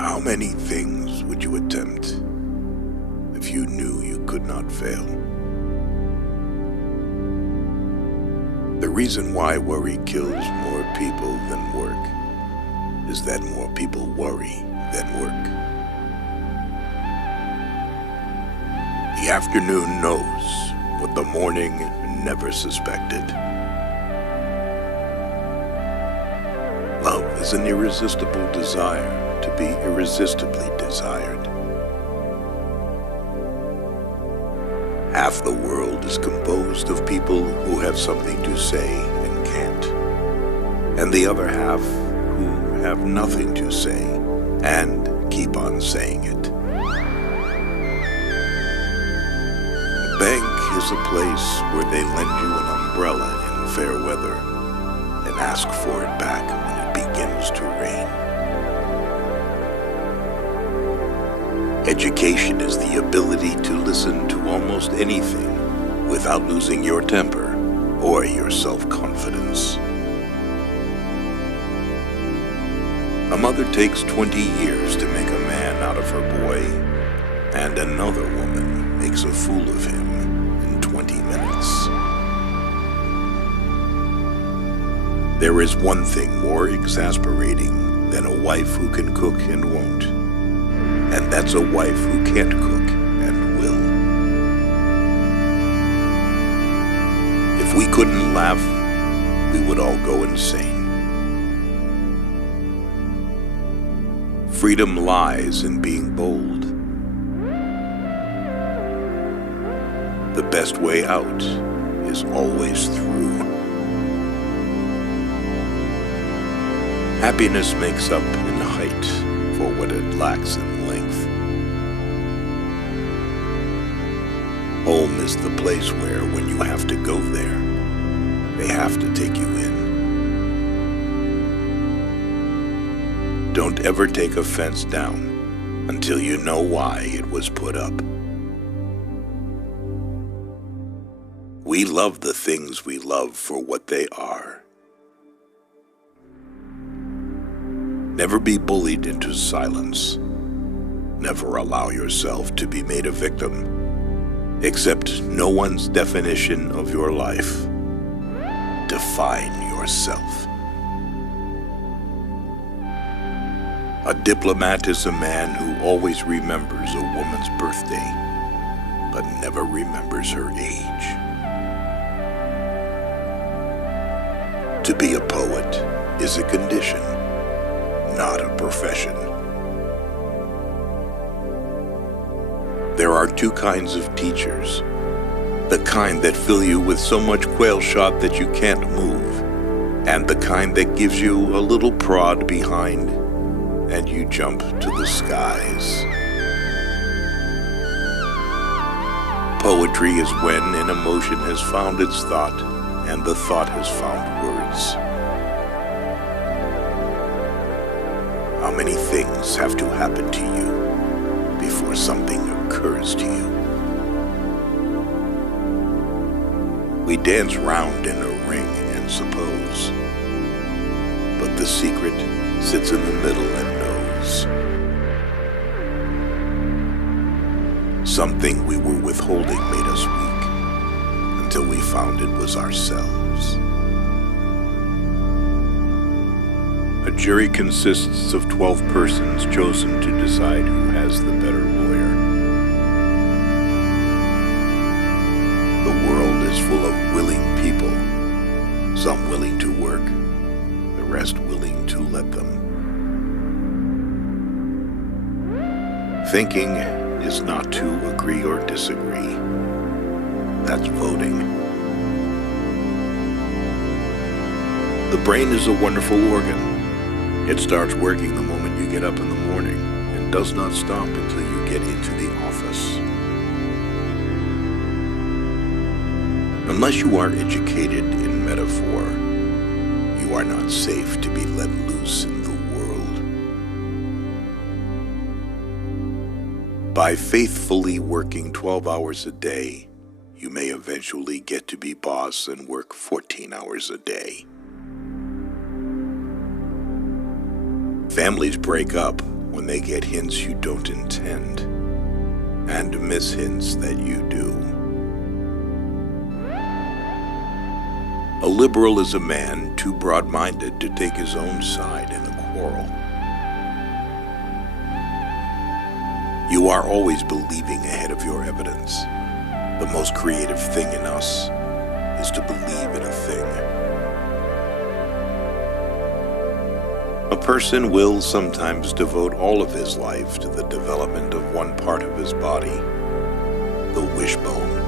How many things would you attempt if you knew you could not fail? The reason why worry kills more people than work is that more people worry than work. The afternoon knows what the morning never suspected. Love is an irresistible desire to be irresistibly desired. Half the world is composed of people who have something to say and can't, and the other half who have nothing to say and keep on saying it. A bank is a place where they lend you an umbrella in fair weather and ask for it back when it begins to rain. Education is the ability to listen to almost anything without losing your temper or your self-confidence. A mother takes 20 years to make a man out of her boy, and another woman makes a fool of him in 20 minutes. There is one thing more exasperating than a wife who can cook and won't, and that's a wife who can't cook and will. If we couldn't laugh, we would all go insane. Freedom lies in being bold. The best way out is always through. Happiness makes up in height for what it lacks in length. Home is the place where, when you have to go there, they have to take you in. Don't ever take a fence down until you know why it was put up. We love the things we love for what they are. Never be bullied into silence. Never allow yourself to be made a victim. Accept no one's definition of your life. Define yourself. A diplomat is a man who always remembers a woman's birthday, but never remembers her age. To be a poet is a condition, not a profession. There are two kinds of teachers. The kind that fill you with so much quail shot that you can't move, and the kind that gives you a little prod behind and you jump to the skies. Poetry is when an emotion has found its thought and the thought has found words. How many things have to happen to you before something occurs to you? We dance round in a ring and suppose, but the secret sits in the middle and knows. Something we were withholding made us weak until we found it was ourselves. A jury consists of 12 persons chosen to decide who has the better lawyer. The world is full of willing people, some willing to work, the rest willing to let them. Thinking is not to agree or disagree. That's voting. The brain is a wonderful organ. It starts working the moment you get up in the morning and does not stop until you get into the office. Unless you are educated in metaphor, you are not safe to be let loose in the world. By faithfully working 12 hours a day, you may eventually get to be boss and work 14 hours a day. Families break up when they get hints you don't intend, and miss hints that you do. A liberal is a man too broad-minded to take his own side in the quarrel. You are always believing ahead of your evidence. The most creative thing in us is to believe in a thing. A person will sometimes devote all of his life to the development of one part of his body, the wishbone.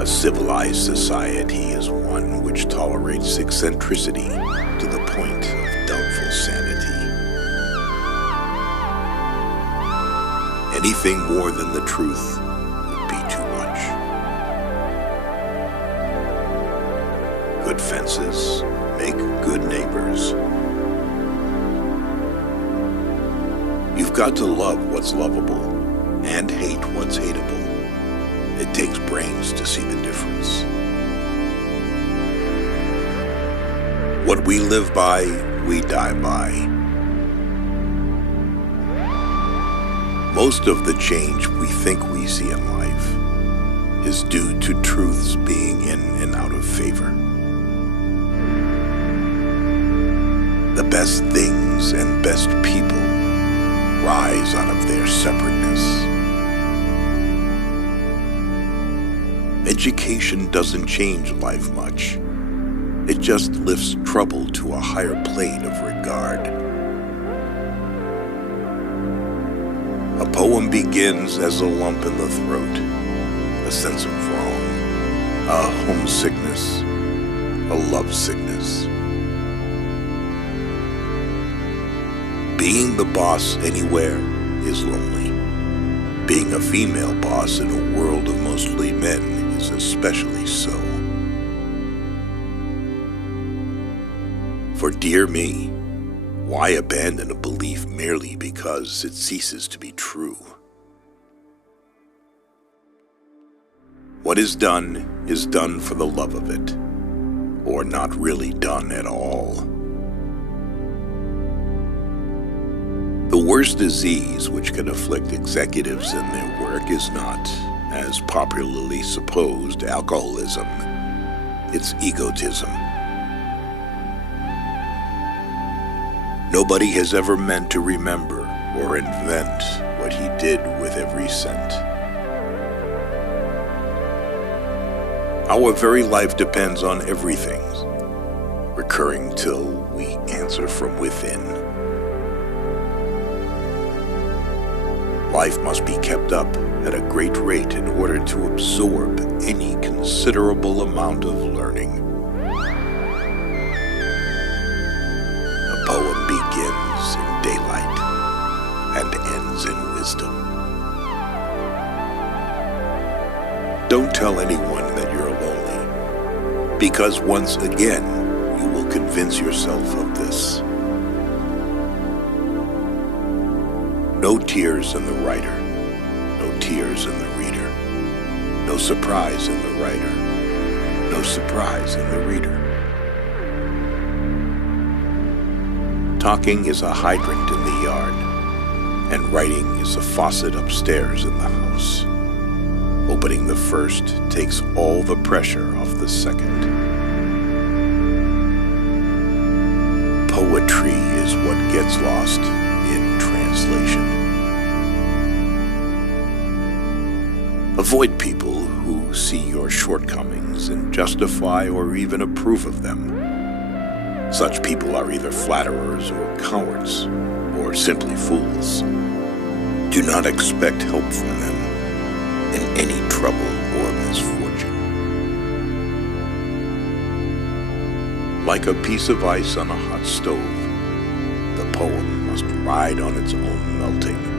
A civilized society is one which tolerates eccentricity to the point of doubtful sanity. Anything more than the truth would be too much. Good fences make good neighbors. You've got to love what's lovable and hate what's hateable. It takes brains to see the difference. What we live by, we die by. Most of the change we think we see in life is due to truths being in and out of favor. The best things and best people rise out of their separateness. Education doesn't change life much. It just lifts trouble to a higher plane of regard. A poem begins as a lump in the throat, a sense of wrong, a homesickness, a lovesickness. Being the boss anywhere is lonely. Being a female boss in a world of mostly men is especially so. For dear me, why abandon a belief merely because it ceases to be true? What is done for the love of it, or not really done at all. The worst disease which can afflict executives in their work is not, as popularly supposed, alcoholism. It's egotism. Nobody has ever meant to remember or invent what he did with every cent. Our very life depends on everything, recurring till we answer from within. Life must be kept up at a great rate in order to absorb any considerable amount of learning. A poem begins in daylight and ends in wisdom. Don't tell anyone that you're lonely, because once again you will convince yourself of this. No tears in the writer, no tears in the reader, no surprise in the writer, no surprise in the reader. Talking is a hydrant in the yard, and writing is a faucet upstairs in the house. Opening the first takes all the pressure off the second. Poetry is what gets lost in translation. Avoid people who see your shortcomings and justify or even approve of them. Such people are either flatterers or cowards, or simply fools. Do not expect help from them in any trouble or misfortune. Like a piece of ice on a hot stove, the poem must ride on its own melting.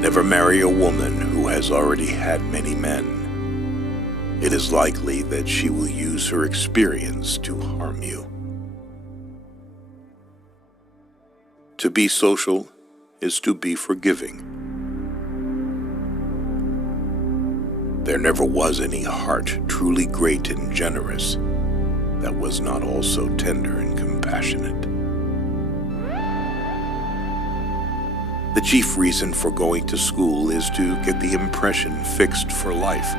Never marry a woman who has already had many men. It is likely that she will use her experience to harm you. To be social is to be forgiving. There never was any heart truly great and generous that was not also tender and compassionate. The chief reason for going to school is to get the impression fixed for life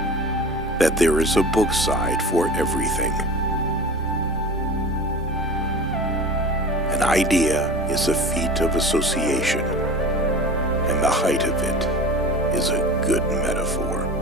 that there is a book side for everything. An idea is a feat of association, and the height of it is a good metaphor.